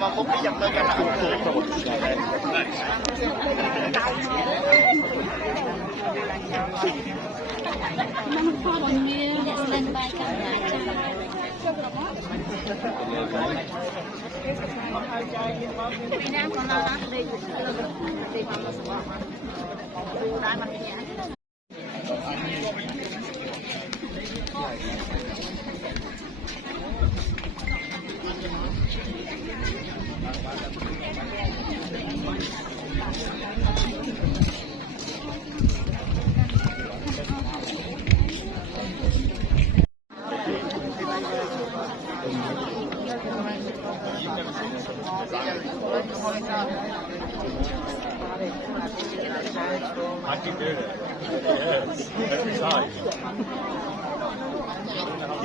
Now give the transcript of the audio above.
mà muốn đi dập tới cái nào Việt Nam còn lâu lắm đi mà đá mặt nhá. I can do it. Yes, every time.